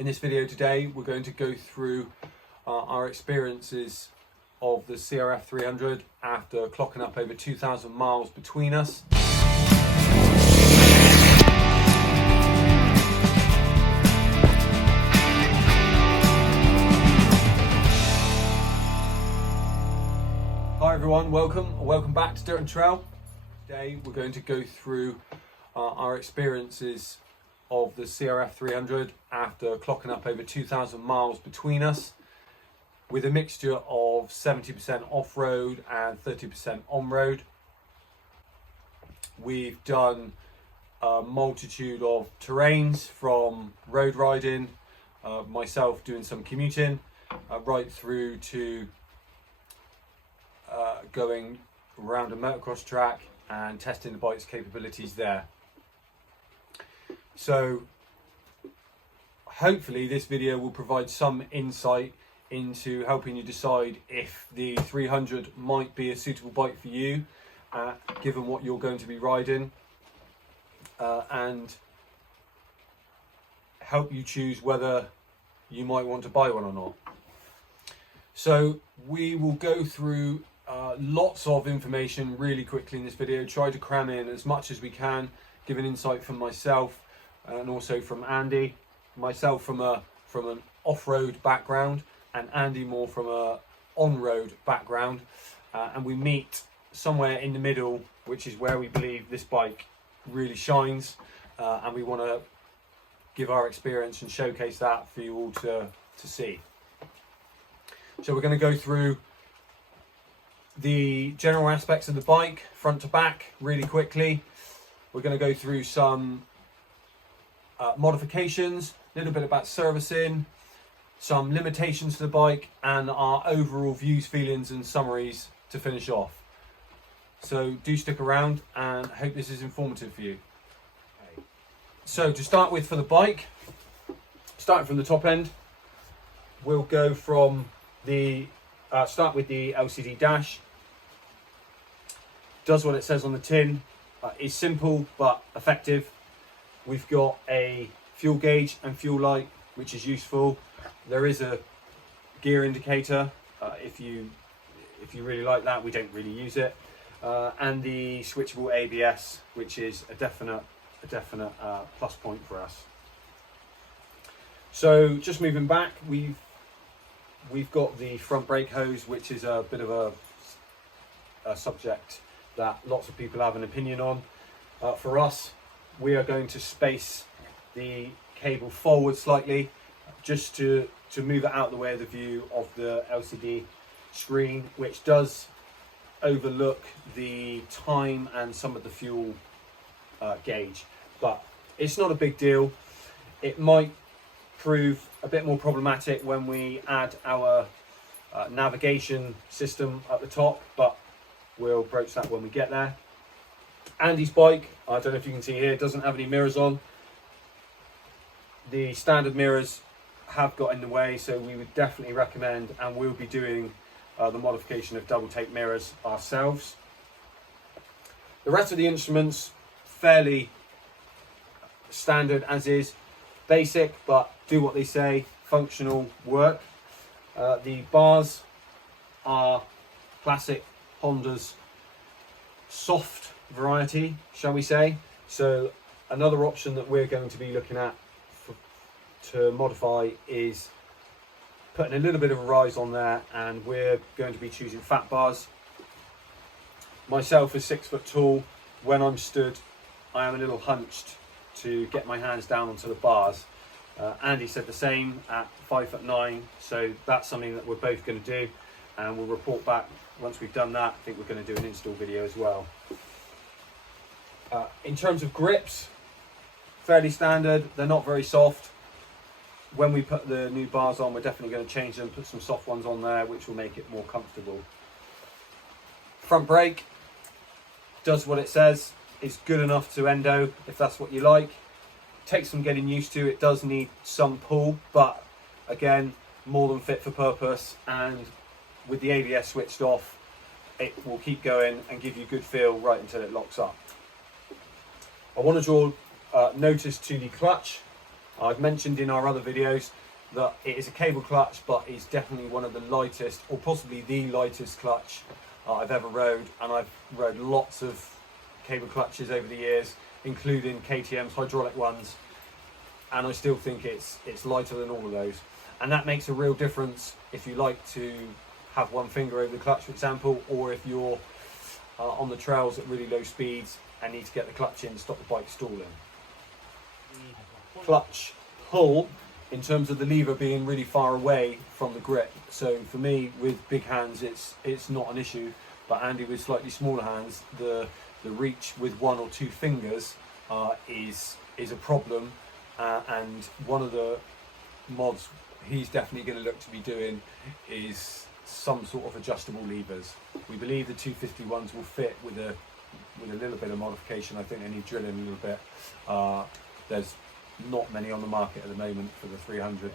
In this video today, we're going to go through our experiences of the CRF300 after clocking up over 2,000 miles between us. Hi everyone, welcome back to Dirt and Trail. Today we're going to go through our experiences of the CRF300 after clocking up over 2,000 miles between us, with a mixture of 70% off-road and 30% on-road. We've done a multitude of terrains, from road riding, myself doing some commuting, right through to going around a motocross track and testing the bike's capabilities there. So hopefully this video will provide some insight into helping you decide if the 300 might be a suitable bike for you, given what you're going to be riding, and help you choose whether you might want to buy one or not. So we will go through lots of information really quickly in this video, try to cram in as much as we can, give an insight from myself and also from Andy. Myself from an off-road background, and Andy more from a on-road background, and we meet somewhere in the middle, which is where we believe this bike really shines, and we want to give our experience and showcase that for you all to see. So we're going to go through the general aspects of the bike, front to back, really quickly. We're going to go through some modifications, a little bit about servicing, some limitations to the bike, and our overall views, feelings and summaries to finish off. So do stick around, and I hope this is informative for you. Okay. So to start with, for the bike, starting from the top end, we'll go from the start with the LCD dash. Does what it says on the tin, is simple but effective. We've got a fuel gauge and fuel light, which is useful. There is a gear indicator if you really like that. We don't really use it, and the switchable ABS, which is a definite plus point for us. So just moving back, we've got the front brake hose, which is a bit of a subject that lots of people have an opinion on. For us, we are going to space the cable forward slightly, just to move it out the way of the view of the LCD screen, which does overlook the time and some of the fuel gauge, but it's not a big deal. It might prove a bit more problematic when we add our navigation system at the top, but we'll broach that when we get there. Andy's bike, I don't know if you can see here, doesn't have any mirrors on. The standard mirrors have got in the way, so we would definitely recommend, and we'll be doing the modification of double tape mirrors ourselves. The rest of the instruments, fairly standard as is, basic, but do what they say, functional work. The bars are classic Honda's soft variety, shall we say. So another option that we're going to be looking at to modify is putting a little bit of a rise on there, and we're going to be choosing fat bars. Myself, as 6 foot tall, when I'm stood, I am a little hunched to get my hands down onto the bars. Andy said the same at 5'9", so that's something that we're both going to do, and we'll report back once we've done that. I think we're going to do an install video as well. In terms of grips, fairly standard. They're not very soft. When we put the new bars on, we're definitely going to change them, put some soft ones on there, which will make it more comfortable. Front brake does what it says. It's good enough to endo if that's what you like. Takes some getting used to. It does need some pull, but again, more than fit for purpose, and with the ABS switched off, it will keep going and give you good feel right until it locks up. I want to draw notice to the clutch. I've mentioned in our other videos that it is a cable clutch, but it's definitely one of the lightest, or possibly the lightest clutch I've ever rode, and I've rode lots of cable clutches over the years, including KTM's hydraulic ones, and I still think it's lighter than all of those. And that makes a real difference if you like to have one finger over the clutch, for example, or if you're on the trails at really low speeds and need to get the clutch in to stop the bike stalling. Clutch pull, in terms of the lever being really far away from the grip. So for me, with big hands, it's not an issue, but Andy with slightly smaller hands, the reach with one or two fingers is a problem, and one of the mods he's definitely going to look to be doing is some sort of adjustable levers. We believe the 250 ones will fit with a little bit of modification. I think they need drilling a little bit. There's not many on the market at the moment for the 300.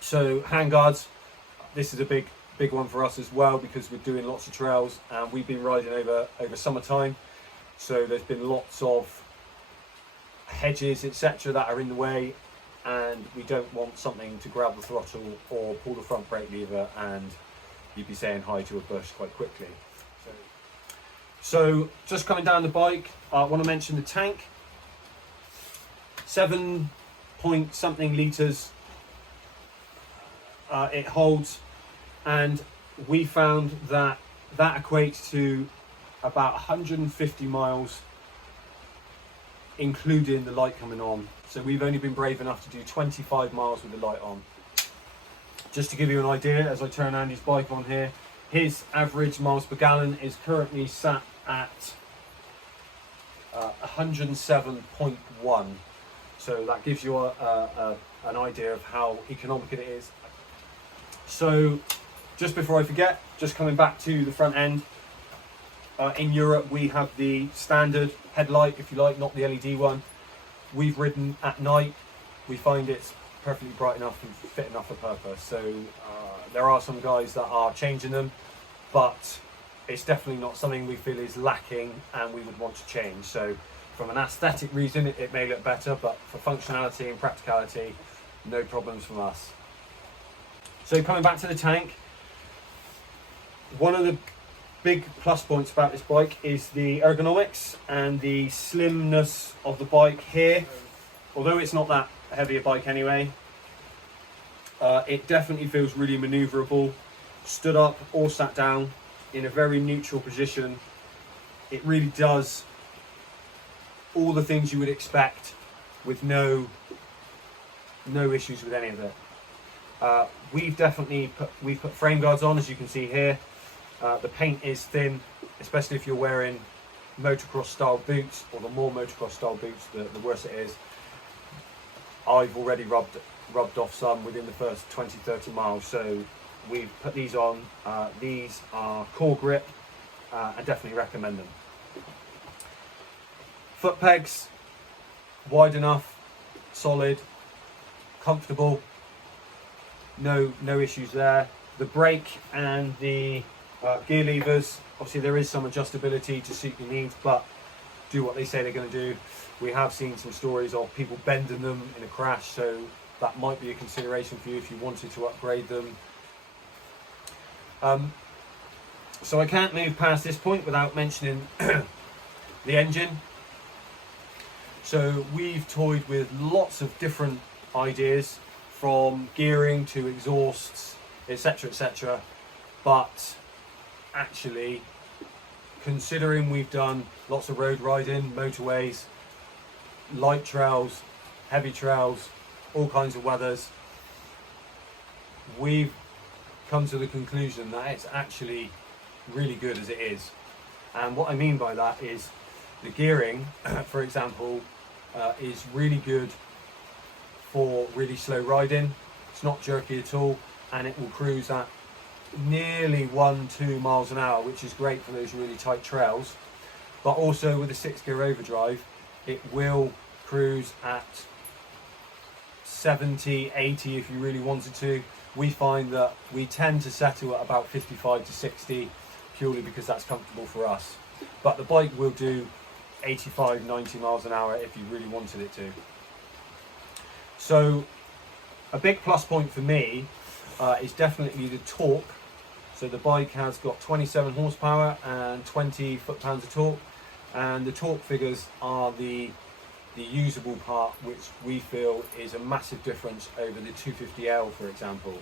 So handguards, this is a big one for us as well, because we're doing lots of trails and we've been riding over summertime, so there's been lots of hedges etc that are in the way, and we don't want something to grab the throttle or pull the front brake lever and you'd be saying hi to a bush quite quickly. So just coming down the bike, I want to mention the tank. 7 point something litres it holds, and we found that equates to about 150 miles including the light coming on. So we've only been brave enough to do 25 miles with the light on. Just to give you an idea, as I turn Andy's bike on here, his average miles per gallon is currently sat at 107.1. So that gives you an idea of how economical it is. So just before I forget, just coming back to the front end, in Europe we have the standard headlight, if you like, not the LED one. We've ridden at night, we find it's perfectly bright enough and fit enough for purpose. So there are some guys that are changing them, but it's definitely not something we feel is lacking and we would want to change. So from an aesthetic reason, it may look better, but for functionality and practicality, no problems from us. So coming back to the tank, one of the big plus points about this bike is the ergonomics and the slimness of the bike here. Although it's not that heavy a bike anyway, it definitely feels really manoeuvrable, stood up or sat down in a very neutral position. It really does all the things you would expect with no issues with any of it. We've put frame guards on, as you can see here. The paint is thin, especially if you're wearing motocross style boots, or the more motocross style boots, the worse it is. I've already rubbed off some within the first 20-30 miles, so we've put these on. These are core grip, and definitely recommend them. Foot pegs, wide enough, solid, comfortable, no issues there. The brake and the gear levers, obviously there is some adjustability to suit your needs, but do what they say they're going to do. We have seen some stories of people bending them in a crash, so that might be a consideration for you if you wanted to upgrade them. So I can't move past this point without mentioning the engine. So we've toyed with lots of different ideas, from gearing to exhausts, etc, but actually, considering we've done lots of road riding, motorways, light trails, heavy trails, all kinds of weathers, we've come to the conclusion that it's actually really good as it is. And what I mean by that is the gearing, for example, is really good for really slow riding. It's not jerky at all, and it will cruise at nearly 1-2 miles an hour, which is great for those really tight trails. But also with a 6-gear overdrive, it will cruise at 70, 80 if you really wanted to. We find that we tend to settle at about 55 to 60, purely because that's comfortable for us. But the bike will do 85, 90 miles an hour if you really wanted it to. So a big plus point for me is definitely the torque. So the bike has got 27 horsepower and 20 foot-pounds of torque, and the torque figures are the usable part, which we feel is a massive difference over the 250L, for example.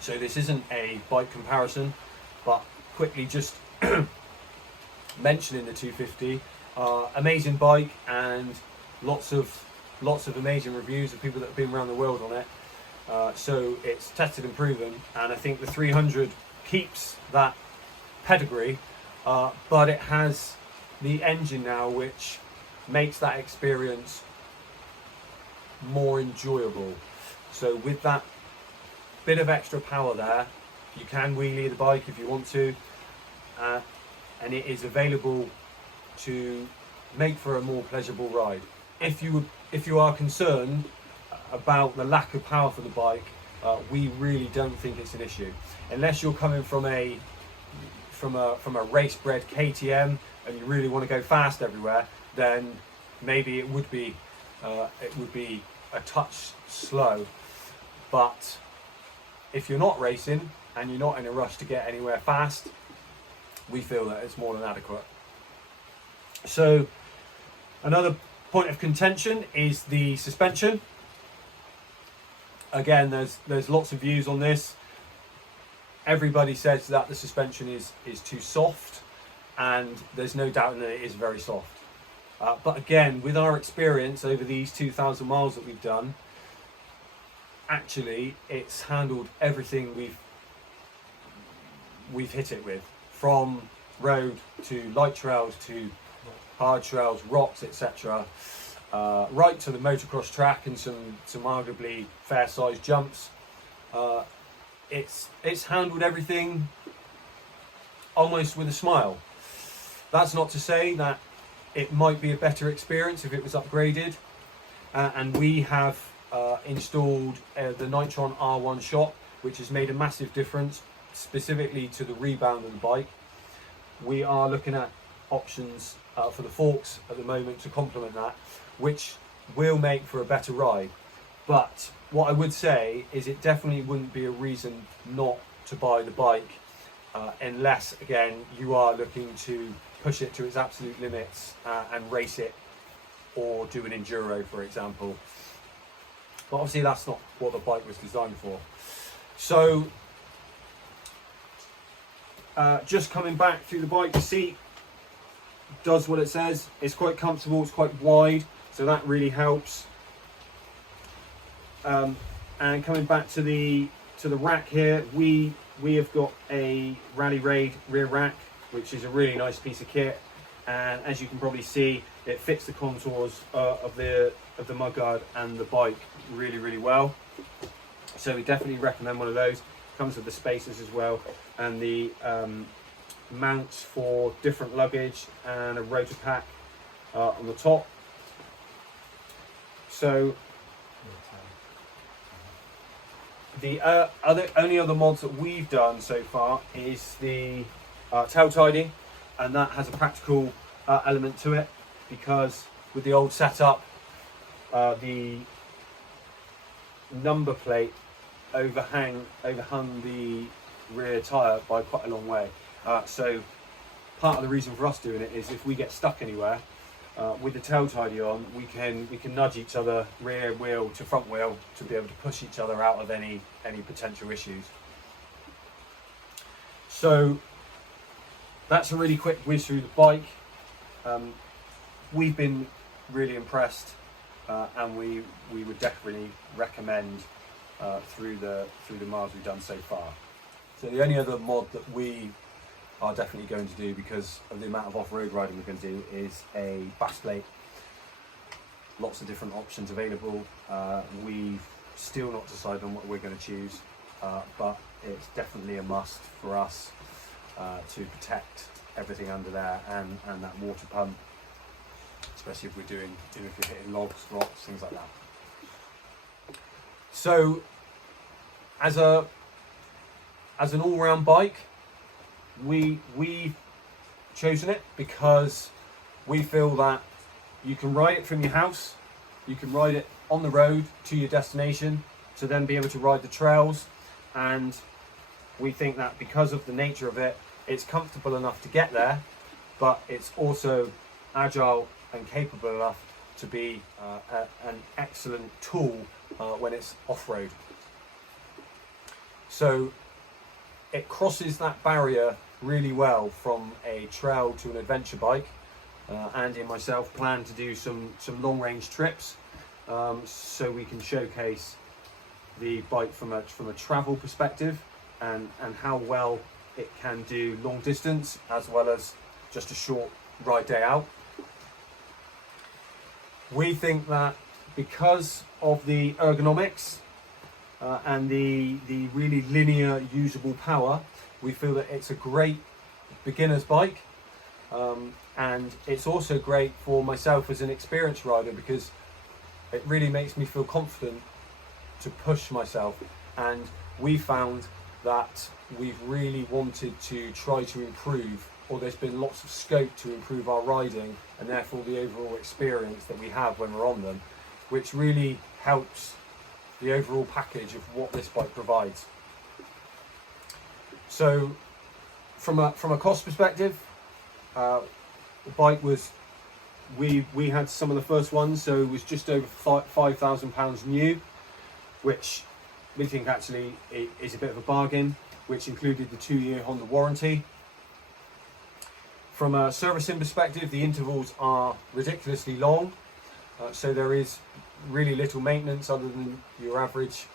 So this isn't a bike comparison, but quickly just mentioning the 250, amazing bike, and lots of amazing reviews of people that have been around the world on it. So it's tested and proven, and I think the 300 keeps that pedigree, but it has the engine now which makes that experience more enjoyable. So with that bit of extra power there, you can wheelie the bike if you want to, and it is available to make for a more pleasurable ride. If you are concerned about the lack of power for the bike, we really don't think it's an issue, unless you're coming from a race bred KTM and you really want to go fast everywhere. Then maybe it would be a touch slow. But if you're not racing and you're not in a rush to get anywhere fast, we feel that it's more than adequate. So another point of contention is the suspension. Again, there's lots of views on this. Everybody says that the suspension is too soft, and there's no doubt that it is very soft. But again, with our experience over these 2,000 miles that we've done, actually it's handled everything we've hit it with, from road to light trails to hard trails, rocks, etc. Right to the motocross track and some arguably fair-sized jumps. It's handled everything almost with a smile. That's not to say that it might be a better experience if it was upgraded, and we have installed the Nitron R1 shock, which has made a massive difference specifically to the rebound of the bike. We are looking at options for the forks at the moment to complement that, which will make for a better ride. But what I would say is it definitely wouldn't be a reason not to buy the bike, unless again you are looking to push it to its absolute limits and race it, or do an enduro, for example. But obviously that's not what the bike was designed for. So just coming back through the bike, the seat does what it says. It's quite comfortable, it's quite wide, so that really helps. And coming back to the rack here, we have got a Rally Raid rear rack, which is a really nice piece of kit, and as you can probably see, it fits the contours of the mudguard and the bike really well. So we definitely recommend one of those. Comes with the spacers as well, and the mounts for different luggage, and a rotor pack on the top. So the only other mods that we've done so far is the tail tidy, and that has a practical element to it, because with the old setup, the number plate overhung the rear tyre by quite a long way. So part of the reason for us doing it is if we get stuck anywhere, with the tail tidy on, we can nudge each other rear wheel to front wheel to be able to push each other out of any potential issues. So that's a really quick whiz through the bike. We've been really impressed, and we would definitely recommend through the miles we've done so far. So the only other mod that we are definitely going to do, because of the amount of off-road riding we're going to do, is a bass plate. Lots of different options available. We've still not decided on what we're going to choose, but it's definitely a must for us to protect everything under there, and that water pump, especially if we're if you're hitting logs, rocks, things like that. So as an all-round bike, we've chosen it because we feel that you can ride it from your house, you can ride it on the road to your destination to then be able to ride the trails. And we think that because of the nature of it, it's comfortable enough to get there, but it's also agile and capable enough to be an excellent tool when it's off-road. So it crosses that barrier really well from a trail to an adventure bike. Andy and myself plan to do some long-range trips, so we can showcase the bike from a travel perspective and how well it can do long distance as well as just a short ride day out. We think that because of the ergonomics and the really linear usable power, we feel that it's a great beginner's bike, and it's also great for myself as an experienced rider because it really makes me feel confident to push myself. And we found that we've really wanted to try to improve, or there's been lots of scope to improve our riding and therefore the overall experience that we have when we're on them, which really helps the overall package of what this bike provides. So from a cost perspective, the bike was, we had some of the first ones, so it was just over £5,000 new, which we think actually is a bit of a bargain, which included the 2-year Honda warranty. From a servicing perspective, the intervals are ridiculously long, so there is really little maintenance other than your average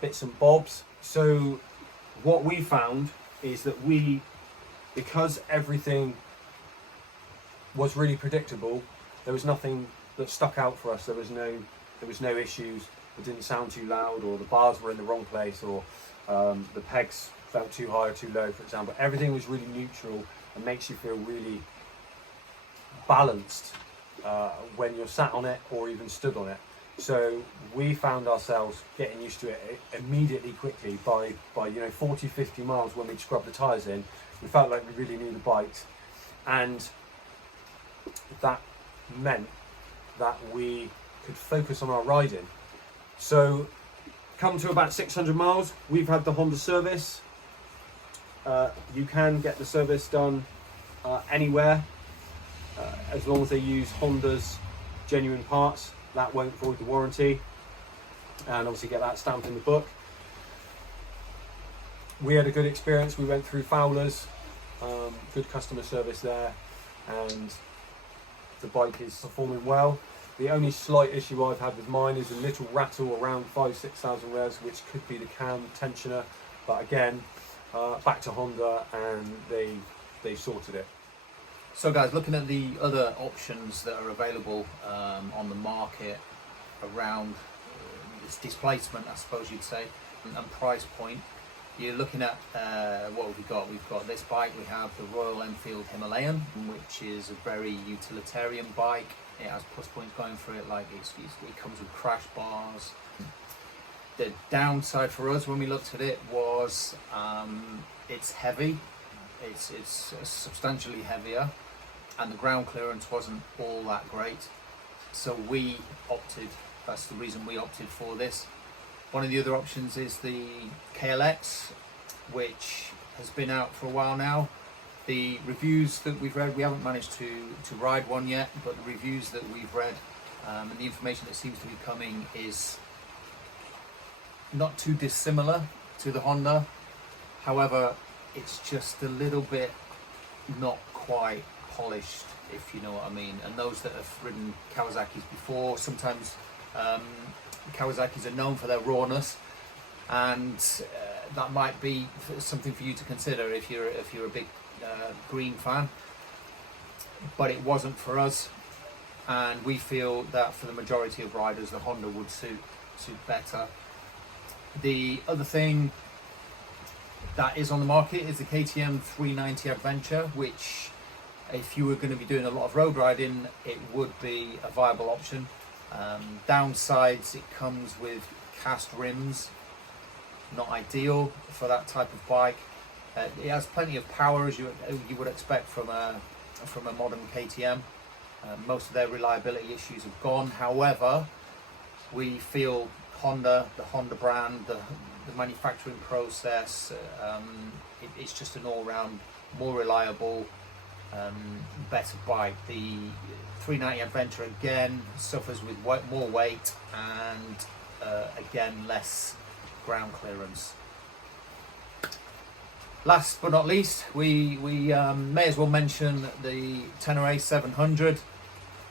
bits and bobs. So what we found is that because everything was really predictable, there was nothing that stuck out for us. There was no issues. It didn't sound too loud, or the bars were in the wrong place, or the pegs felt too high or too low, for example. Everything was really neutral and makes you feel really balanced when you're sat on it or even stood on it. So we found ourselves getting used to it immediately, quickly. By 40-50 miles when we'd scrubbed the tyres in, we felt like we really knew the bikes, and that meant that we could focus on our riding. So come to about 600 miles, we've had the Honda service. You can get the service done anywhere, as long as they use Honda's genuine parts. That won't void the warranty, and obviously get that stamped in the book. We had a good experience. We went through Fowler's, good customer service there, and the bike is performing well. The only slight issue I've had with mine is a little rattle around 5,000-6,000 revs, which could be the cam tensioner, but again, back to Honda, and they sorted it. So guys, looking at the other options that are available on the market around this displacement, I suppose you'd say, and price point, you're looking at what have we got? We've got this bike. We have the Royal Enfield Himalayan, which is a very utilitarian bike. It has plus points going for it, like it comes with crash bars. The downside for us when we looked at it was it's heavy. It's substantially heavier, and the ground clearance wasn't all that great. So that's the reason we opted for this. One of the other options is the KLX, which has been out for a while now. The reviews that we've read, we haven't managed to ride one yet, but the reviews that we've read and the information that seems to be coming is not too dissimilar to the Honda. However, it's just a little bit not quite polished, if you know what I mean. And those that have ridden Kawasaki's before, sometimes Kawasaki's are known for their rawness, and that might be something for you to consider if you're a big green fan. But it wasn't for us, and we feel that for the majority of riders, the Honda would suit better. The other thing that is on the market is the KTM 390 Adventure, which if you were going to be doing a lot of road riding, it would be a viable option. Downsides, it comes with cast rims, not ideal for that type of bike. It has plenty of power, as you would expect from a modern KTM. Most of their reliability issues have gone. However, We feel Honda, the Honda brand, the manufacturing process, it's just an all-round more reliable, better bike. The 390 Adventure again suffers with more weight and again less ground clearance. Last but not least, we may as well mention the Tenere 700.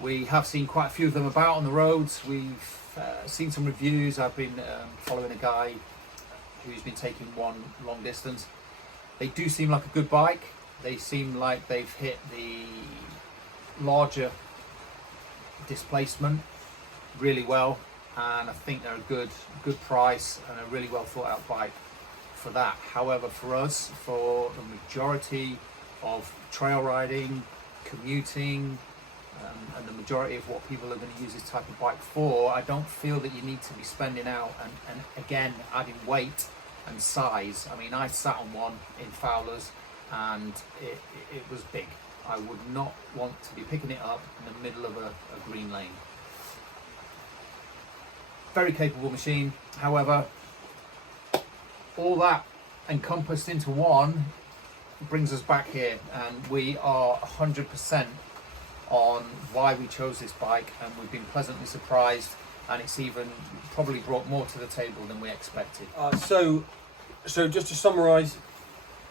We have seen quite a few of them about on the roads. We've seen some reviews. I've been following a guy who's been taking one long distance. They do seem like a good bike. They seem like they've hit the larger displacement really well, and I think they're a good price and a really well thought out bike for that. However, for us, for the majority of trail riding, commuting, and the majority of what people are going to use this type of bike for, I don't feel that you need to be spending out and again adding weight and size. I mean, I sat on one in Fowler's and it was big. I would not want to be picking it up in the middle of a green lane. Very capable machine. However, all that encompassed into one brings us back here, and we are 100% on why we chose this bike, and we've been pleasantly surprised, and it's even probably brought more to the table than we expected. So just to summarise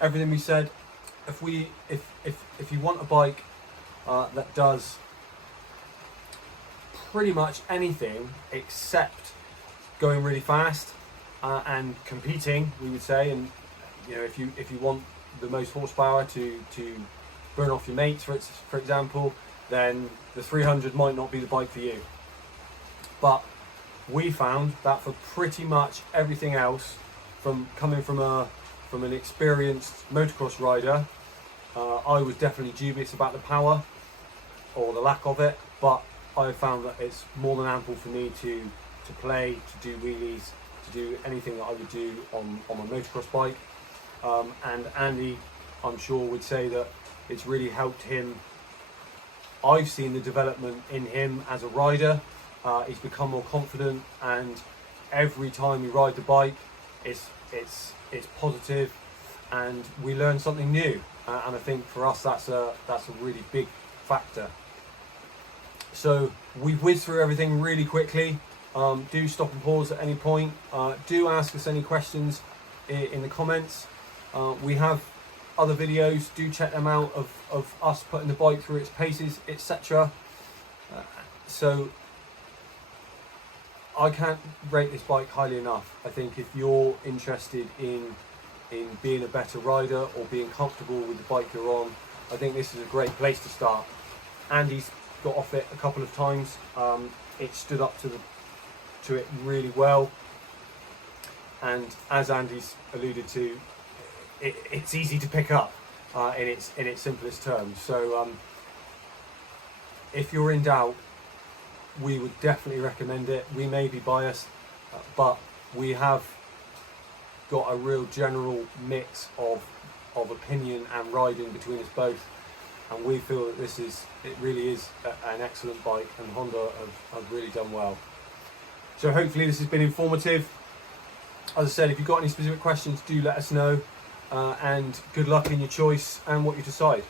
everything we said, if you want a bike that does pretty much anything except going really fast and competing, we would say, and if you want the most horsepower to burn off your mates, for example, then the 300 might not be the bike for you. But we found that for pretty much everything else, coming from an experienced motocross rider, I was definitely dubious about the power or the lack of it, but I found that it's more than ample for me to play, to do wheelies, to do anything that I would do on a motocross bike. And Andy, I'm sure, would say that it's really helped him. I've seen the development in him as a rider. He's become more confident, and every time we ride the bike, it's positive, and we learn something new. And I think for us, that's a really big factor. So we've whizzed through everything really quickly. Do stop and pause at any point. Do ask us any questions in the comments. We have other videos, do check them out, of us putting the bike through its paces, etc. So I can't rate this bike highly enough. I think if you're interested in being a better rider or being comfortable with the bike you're on, I think this is a great place to start. Andy's got off it a couple of times. It stood up to it really well, and as Andy's alluded to, it's easy to pick up in its simplest terms. So if you're in doubt, we would definitely recommend it. We may be biased, but we have got a real general mix of opinion and riding between us both, and we feel that it really is an excellent bike, and Honda have really done well. So hopefully this has been informative. As I said, if you've got any specific questions, do let us know, and good luck in your choice and what you decide.